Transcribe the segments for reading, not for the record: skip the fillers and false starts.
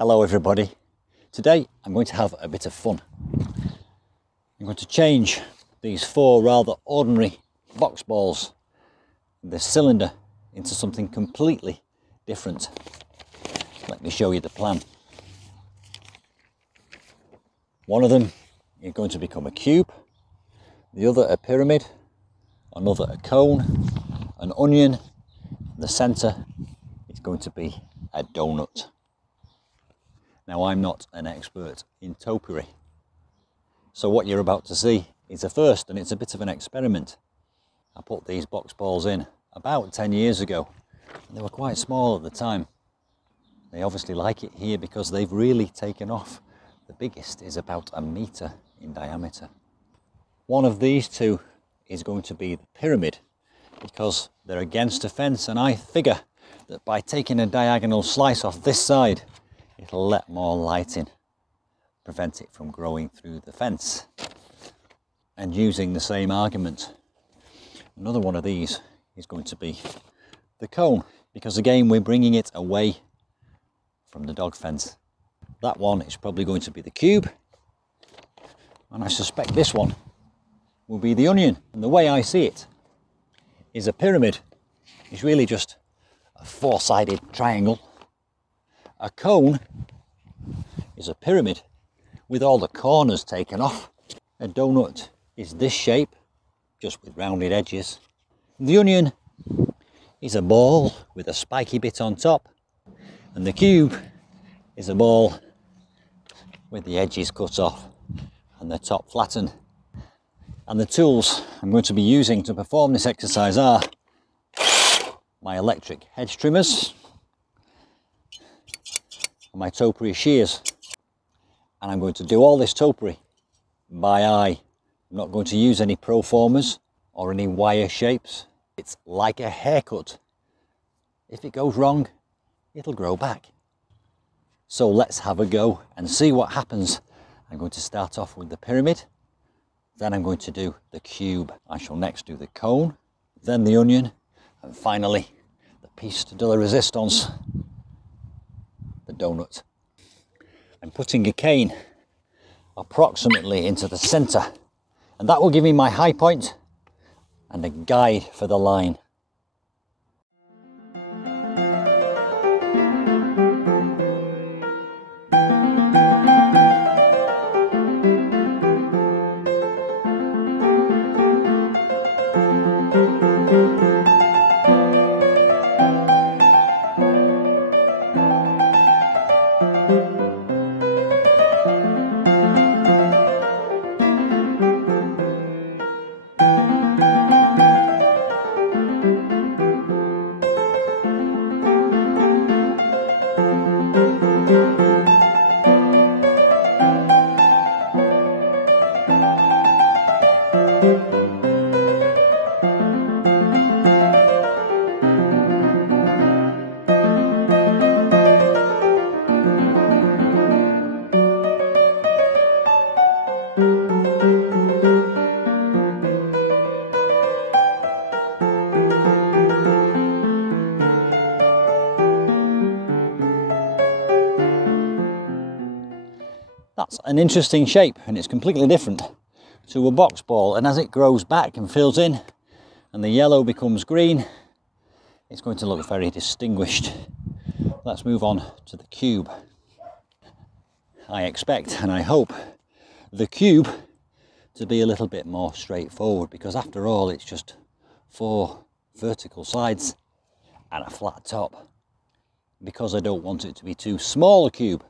Hello everybody. Today I'm going to have a bit of fun. I'm going to change these four rather ordinary box balls, the cylinder, into something completely different. Let me show you the plan. One of them is going to become a cube, the other a pyramid, another a cone, an onion, and the centre is going to be a donut. Now, I'm not an expert in topiary, so what you're about to see is a first, and it's a bit of an experiment. I put these box balls in about 10 years ago, and they were quite small at the time. They obviously like it here because they've really taken off. The biggest is about 1 metre in diameter. One of these two is going to be the pyramid because they're against a fence, and I figure that by taking a diagonal slice off this side, it'll let more light in, prevent it from growing through the fence. And using the same argument, another one of these is going to be the cone, because again we're bringing it away from the dog fence. That one is probably going to be the cube, and I suspect this one will be the onion. And the way I see it is a pyramid is really just a four-sided triangle. A cone is a pyramid with all the corners taken off. A donut is this shape, just with rounded edges. The onion is a ball with a spiky bit on top. And the cube is a ball with the edges cut off and the top flattened. And the tools I'm going to be using to perform this exercise are my electric hedge trimmers, my topiary shears, and I'm going to do all this topiary by eye. I'm not going to use any proformers or any wire shapes. It's like a haircut. If it goes wrong, it'll grow back. So let's have a go and see what happens. I'm going to start off with the pyramid, then I'm going to do the cube. I shall next do the cone, then the onion, and finally the piece de la resistance, the donut. I'm putting a cane approximately into the centre, and that will give me my high point and a guide for the line. That's an interesting shape, and it's completely different to a box ball, and as it grows back and fills in and the yellow becomes green, it's going to look very distinguished. Let's move on to the cube. I expect and I hope the cube to be a little bit more straightforward, because after all it's just 4 vertical sides and a flat top. Because I don't want it to be too small a cube,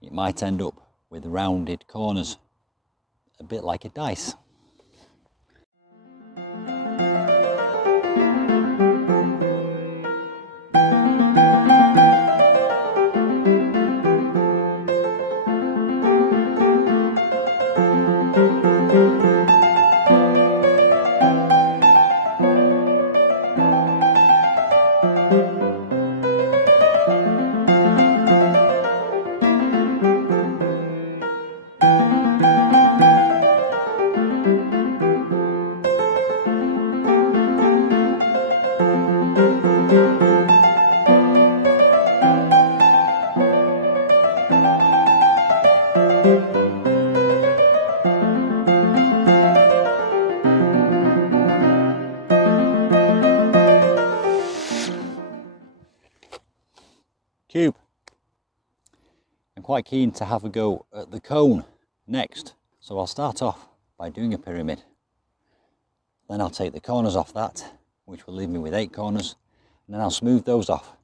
it might end up with rounded corners, a bit like a dice. cube. I'm quite keen to have a go at the cone next. So I'll start off by doing a pyramid. Then I'll take the corners off that, which will leave me with 8 corners, and then I'll smooth those off.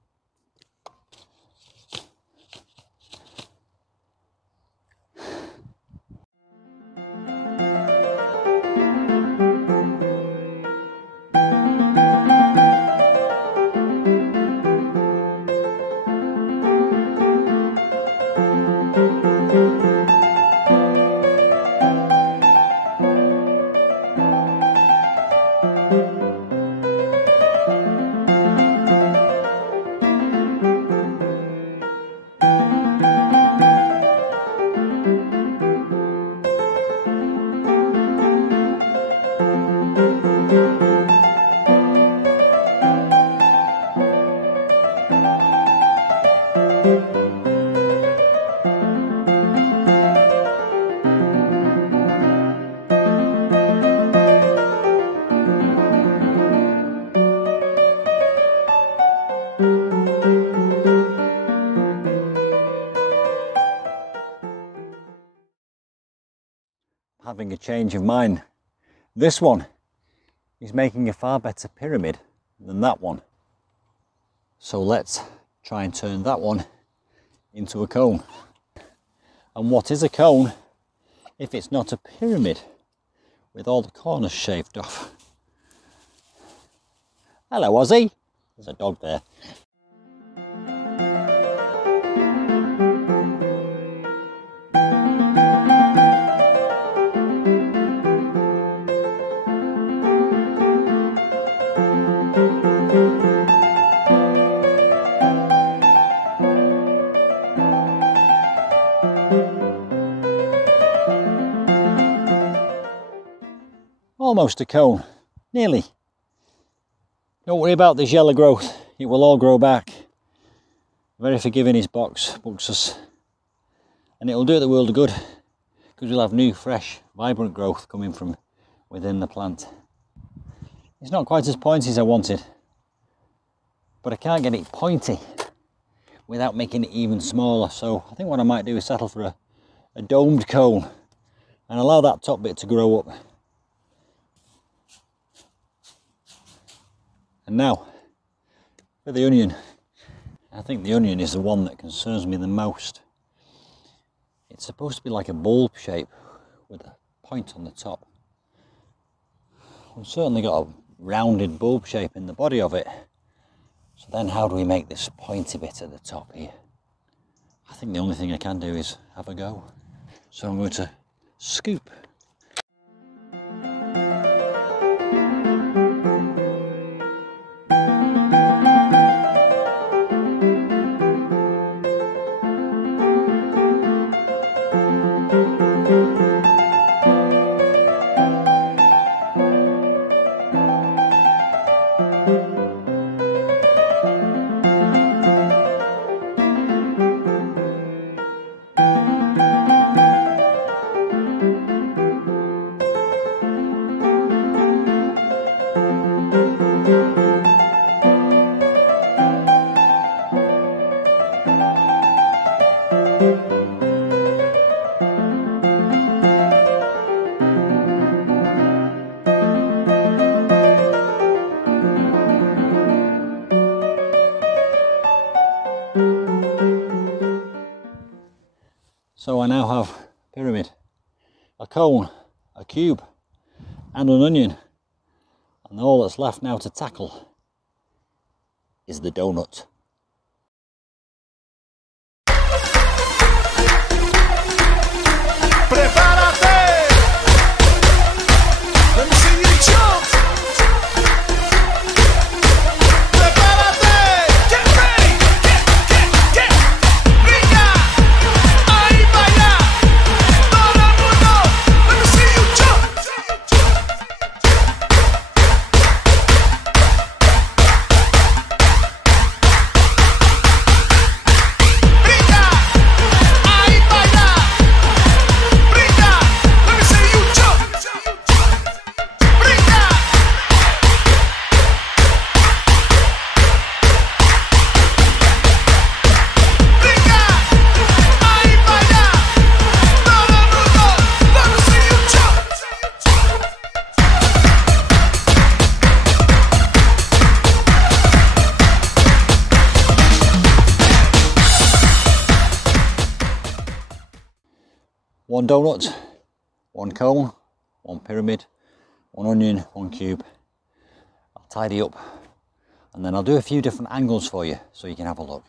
Having a change of mind. This one is making a far better pyramid than that one. So let's try and turn that one into a cone. And what is a cone if it's not a pyramid with all the corners shaved off? Hello, Ozzy. There's a dog there. Almost a cone, nearly. Don't worry about this yellow growth, it will all grow back. Very forgiving is Buxus, and it will do it the world of good, because we'll have new, fresh, vibrant growth coming from within the plant. It's not quite as pointy as I wanted, but I can't get it pointy without making it even smaller, so I think what I might do is settle for a domed cone and allow that top bit to grow up. And now, for the onion. I think the onion is the one that concerns me the most. It's supposed to be like a bulb shape with a point on the top. We've certainly got a rounded bulb shape in the body of it. So then how do we make this pointy bit at the top here? I think the only thing I can do is have a go. So I'm going to scoop. So I now have a pyramid, a cone, a cube and an onion, and all that's left now to tackle is the donut. Brinca, one donut, one cone, one pyramid, one onion, one cube. I'll tidy up and then I'll do a few different angles for you so you can have a look.